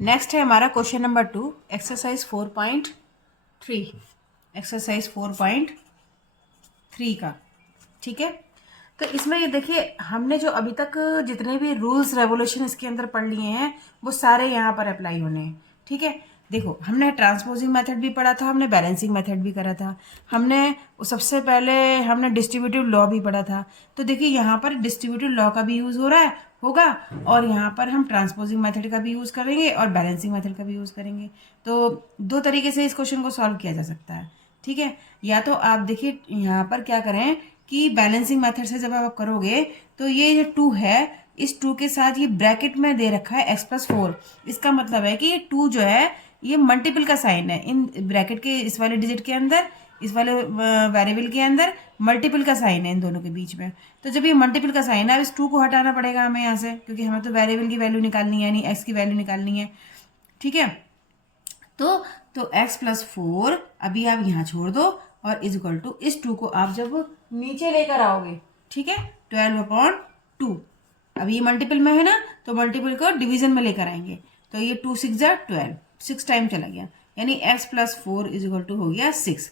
Next है हमारा question number 2, exercise 4.3, exercise 4.3 का। ठीक है, तो इसमें ये देखिए हमने जो अभी तक जितने भी रूल्स रेवोल्यूशन इसके अंदर पढ़ लिए हैं वो सारे यहाँ पर अप्लाई होने हैं। ठीक है, देखो हमने ट्रांसपोजिंग मेथड भी पढ़ा था, हमने बैलेंसिंग मेथड भी करा था, हमने सबसे पहले हमने डिस्ट्रीब्यूटिव लॉ भी पढ़ा था। तो देखिए यहाँ पर डिस्ट्रीब्यूटिव लॉ का भी यूज़ हो रहा है होगा, और यहाँ पर हम ट्रांसपोजिंग मेथड का भी यूज़ करेंगे और बैलेंसिंग मेथड का भी यूज़ करेंगे। तो दो तरीके से इस क्वेश्चन को सॉल्व किया जा सकता है। ठीक है, या तो आप देखिए यहाँ पर क्या करें कि बैलेंसिंग मेथड से जब आप करोगे तो ये जो 2 है, इस 2 के साथ ये ब्रैकेट में दे रखा है x+4। इसका मतलब है कि ये 2 जो है ये मल्टीपल का साइन है इन ब्रैकेट के इस वाले डिजिट के अंदर, इस वाले वेरिएबल के अंदर मल्टीपल का साइन है इन दोनों के बीच में। तो जब ये मल्टीपल का साइन है, अब इस 2 को हटाना पड़ेगा हमें यहाँ से, क्योंकि हमें तो वेरिएबल की वैल्यू निकालनी है, यानी x की वैल्यू निकालनी है। ठीक है, तो x+4 अभी आप यहाँ छोड़ दो और इज इक्वल टू इस 2 को आप जब नीचे लेकर आओगे, ठीक है, 12/2। अब ये मल्टीपल में है ना, तो मल्टीपल को डिवीजन में लेकर आएंगे, तो ये 2 6 जा 12, 6 टाइम चला गया, यानी x+4 इज इक्वल टू हो गया 6।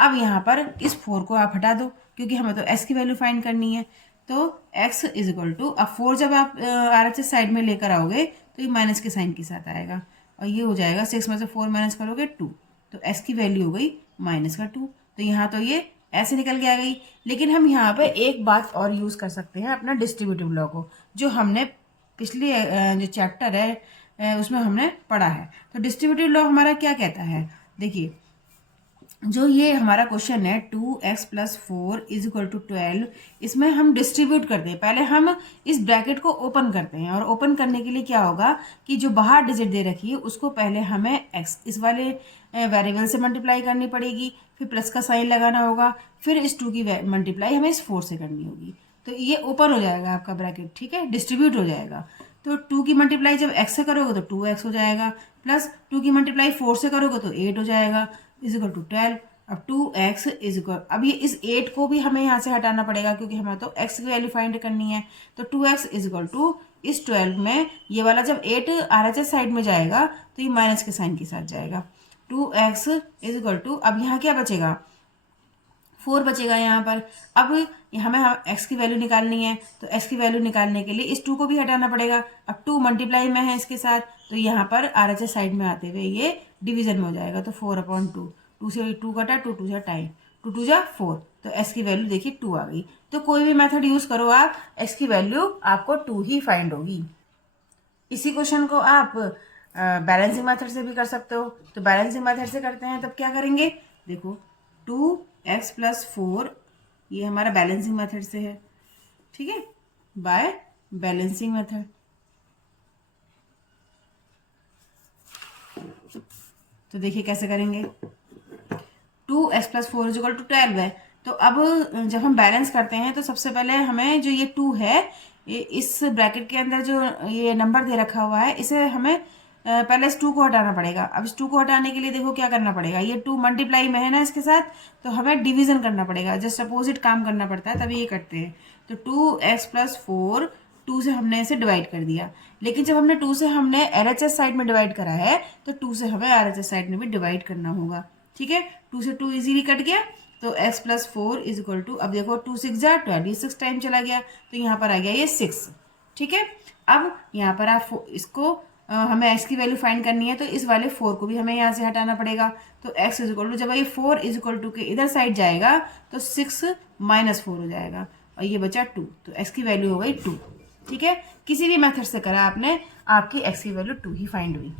अब यहाँ पर इस 4 को आप हटा दो, क्योंकि हमें तो x की वैल्यू फाइंड करनी है। तो x इज इक्वल टू, अब 4 जब आप RHS साइड में लेकर आओगे तो ये माइनस के साइन के साथ आएगा, और ये हो जाएगा 6 में से 4 माइनस करोगे 2, तो x की वैल्यू हो गई -2। तो यहाँ तो ये ऐसे निकल के आ गई। लेकिन हम यहाँ पे एक बात और यूज़ कर सकते हैं, अपना डिस्ट्रीब्यूटिव लॉ को, जो हमने पिछली जो चैप्टर है उसमें हमने पढ़ा है। तो डिस्ट्रीब्यूटिव लॉ हमारा क्या कहता है, देखिए जो ये हमारा क्वेश्चन है 2x+4 इज इक्वल टू 12, इसमें हम डिस्ट्रीब्यूट करते हैं। पहले हम इस ब्रैकेट को ओपन करते हैं, और ओपन करने के लिए क्या होगा कि जो बाहर डिजिट दे रखी है उसको पहले हमें x इस वाले वेरिएबल से मल्टीप्लाई करनी पड़ेगी, फिर प्लस का साइन लगाना होगा, फिर इस 2 की मल्टीप्लाई हमें इस 4 से करनी होगी। तो ये ओपन हो जाएगा आपका ब्रैकेट, ठीक है, डिस्ट्रीब्यूट हो जाएगा। तो 2 की मल्टीप्लाई जब x से करोगे तो 2x हो जाएगा, प्लस 2 की मल्टीप्लाई 4 से करोगे तो 8 हो जाएगा, इज इक्वल टू 12। अब 2x इज इक्वल, अब ये इस 8 को भी हमें यहाँ से हटाना पड़ेगा, क्योंकि हमें तो x की वैल्यू फाइंड करनी है। तो 2x इज इक्वल टू इस 12 में ये वाला जब 8 RHS साइड में जाएगा तो ये माइनस के साइन के साथ जाएगा। 2x इज इक्वल टू, अब यहाँ क्या बचेगा, 4 बचेगा यहाँ पर। अब हमें x की वैल्यू निकालनी है, तो x की वैल्यू निकालने के लिए इस 2 को भी हटाना पड़ेगा। अब 2 मल्टीप्लाई में है इसके साथ, तो यहाँ पर RHS साइड में आते हुए ये डिवीजन में हो जाएगा, तो 4/2। 2 से 2 कटा, 2 2 जा टाइम, 2 2 जा 4, तो x की वैल्यू देखिए 2 आ गई। तो कोई भी मेथड यूज करो आप, x की वैल्यू आपको 2 ही फाइंड होगी। इसी क्वेश्चन को आप बैलेंसिंग मेथड से भी कर सकते हो। तो बैलेंसिंग मेथड से करते हैं तब क्या करेंगे, देखो 2x+4 ये हमारा बैलेंसिंग मेथड से है, ठीक है, बाय बैलेंसिंग मेथड। तो देखिए कैसे करेंगे, 2x+4 इज इक्वल टू 12 है। तो अब जब हम बैलेंस करते हैं तो सबसे पहले हमें जो ये 2 है, इस ब्रैकेट के अंदर जो ये नंबर दे रखा हुआ है, इसे हमें पहले इस 2 को हटाना पड़ेगा। अब इस 2 को हटाने के लिए देखो क्या करना पड़ेगा, ये 2 मल्टीप्लाई में है ना इसके साथ, तो हमें डिवीजन करना पड़ेगा, जस्ट अपोजिट काम करना पड़ता है, तभी ये करते हैं। तो 2x+4, 2 से हमने इसे डिवाइड कर दिया, लेकिन जब हमने 2 से हमने LHS साइड में डिवाइड करा है, तो 2 से हमें RHS साइड में भी डिवाइड करना होगा, ठीक है। 2 से 2 इजीली कट गया, तो x+4 इज इक्वल टू, अब देखो 2 6 जा 12, ये 6 टाइम चला गया, तो यहाँ पर आ गया ये 6, ठीक है। अब यहाँ पर आप इसको हमें x की वैल्यू फाइंड करनी है, तो इस वाले 4 को भी हमें यहाँ से हटाना पड़ेगा। तो x इज इक्वल टू, जब ये 4 इज इक्वल टू के इधर साइड जाएगा तो 6 - 4 हो जाएगा, और ये बचा 2, तो x की वैल्यू हो गई 2, ठीक है। किसी भी मेथड से करा आपने, आपकी x की वैल्यू 2 ही फाइंड हुई।